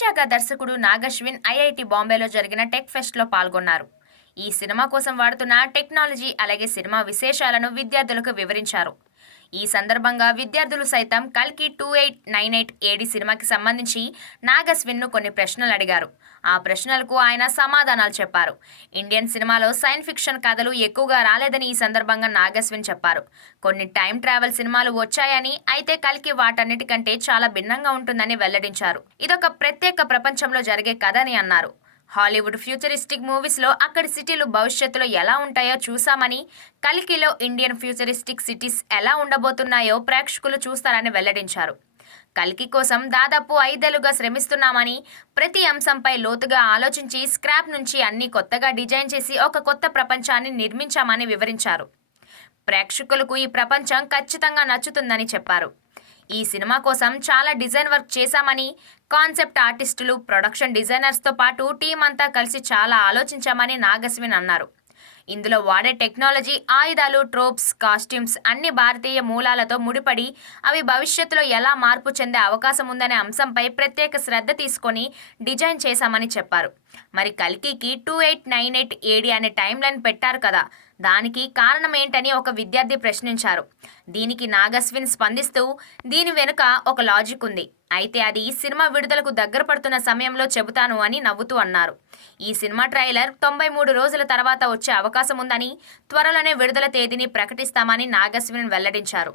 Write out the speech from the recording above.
తాజాగా దర్శకుడు నాగశ్విన్ ఐఐటి బాంబేలో జరిగిన టెక్ ఫెస్ట్లో పాల్గొన్నారు. ఈ సినిమా కోసం వాడుతున్న టెక్నాలజీ అలాగే సినిమా విశేషాలను విద్యార్థులకు వివరించారు. ఈ సందర్భంగా విద్యార్థులు సైతం కల్కి 2898 ఏడి సినిమాకి సంబంధించి నాగశ్విన్ను కొన్ని ప్రశ్నలు అడిగారు. ఆ ప్రశ్నలకు ఆయన సమాధానాలు చెప్పారు. ఇండియన్ సినిమాలో సైన్స్ ఫిక్షన్ కథలు ఎక్కువగా రాలేదని ఈ సందర్భంగా నాగశ్విన్ చెప్పారు. కొన్ని టైం ట్రావెల్ సినిమాలు వచ్చాయని, అయితే కల్కి వాటన్నిటికంటే చాలా భిన్నంగా ఉంటుందని వెల్లడించారు. ఇదొక ప్రత్యేక ప్రపంచంలో జరిగే కథ అని అన్నారు. హాలీవుడ్ ఫ్యూచరిస్టిక్ మూవీస్లో అక్కడి సిటీలు భవిష్యత్తులో ఎలా ఉంటాయో చూసామని, కల్కిలో ఇండియన్ ఫ్యూచరిస్టిక్ సిటీస్ ఎలా ఉండబోతున్నాయో ప్రేక్షకులు చూస్తారని వెల్లడించారు. కల్కి కోసం దాదాపు 5 ఏళ్లుగా శ్రమిస్తున్నామని, ప్రతి అంశంపై లోతుగా ఆలోచించి స్క్రాప్ నుంచి అన్ని కొత్తగా డిజైన్ చేసి ఒక కొత్త ప్రపంచాన్ని నిర్మించామని వివరించారు. ప్రేక్షకులకు ఈ ప్రపంచం ఖచ్చితంగా నచ్చుతుందని చెప్పారు. ఈ సినిమా కోసం చాలా డిజైన్ వర్క్ చేశామని, కాన్సెప్ట్ ఆర్టిస్టులు, ప్రొడక్షన్ డిజైనర్స్తో పాటు టీం అంతా కలిసి చాలా ఆలోచించామని నాగశ్విన్ అన్నారు. ఇందులో వాడే టెక్నాలజీ, ఆయుధాలు, ట్రోప్స్, కాస్ట్యూమ్స్ అన్ని భారతీయ మూలాలతో ముడిపడి అవి భవిష్యత్తులో ఎలా మార్పు చెందే అవకాశం ఉందనే అంశంపై ప్రత్యేక శ్రద్ధ తీసుకొని డిజైన్ చేశామని చెప్పారు. మరి కల్కికి 2898 ఏడి అనే టైం లైన్ పెట్టారు కదా, దానికి కారణం ఏంటని ఒక విద్యార్థి ప్రశ్నించారు. దీనికి నాగశ్విన్ స్పందిస్తూ, దీని వెనుక ఒక లాజిక్ ఉంది, అయితే అది సినిమా విడుదలకు దగ్గర పడుతున్న సమయంలో చెబుతాను అని నవ్వుతూ అన్నారు. ఈ సినిమా ట్రైలర్ 93 రోజుల తర్వాత వచ్చే అవకాశం ఉందని, త్వరలోనే విడుదల తేదీని ప్రకటిస్తామని నాగశ్విన్ వెల్లడించారు.